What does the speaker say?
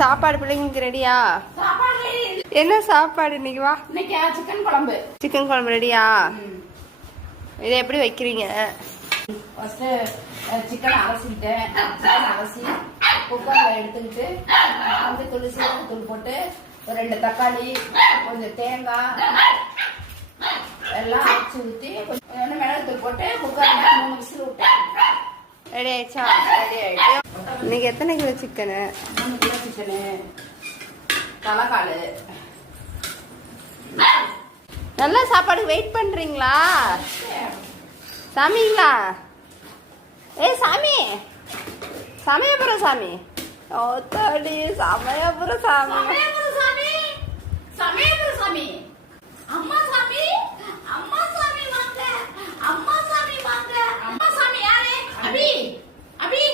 சாப்பாடு பிள்ளைங்களுக்கு ரெடியா? என்ன சாப்பாடு இன்னைக்கு? வா, இன்னைக்கு சிக்கன் குழம்பு. சிக்கன் குழம்பு ரெடியா? இதை எப்படி வைக்கிறீங்க? First chicken அலசிட்டேன். சிக்கன் அலசி குக்கரில் எடுத்துக்கிட்டு மஞ்சத்தூள் சீரகத்தூள் போட்டு ஒரு 2 தக்காளி கொஞ்சம் தேங்காய் எல்லாம் அரைச்சி ஊற்றி கொஞ்சம் மிளகுத்தூள் போட்டு குக்கரில் 3 விசில் விட்டேன். ரெடி ஆயிடுச்சா? ரெடி ஆயிடுச்சு. இன்னைக்கு எத்தனை கிலோ சிக்கனு? 3 கிலோ சிக்கனு, தலைக்கால். நல்லா சாப்பாடு வெயிட் பண்றீங்களா சாமிங்களா? சாமி, சமயபுரம் சாமி. ஓத்தாடி, சமயபுரம் சாமி. சமயபுரம் சாமி. அம்மா சாமி, அம்மா சாமி வாங்க, அம்மா சாமி வாங்க. அம்மா சாமி யாரு? அபி, அபி.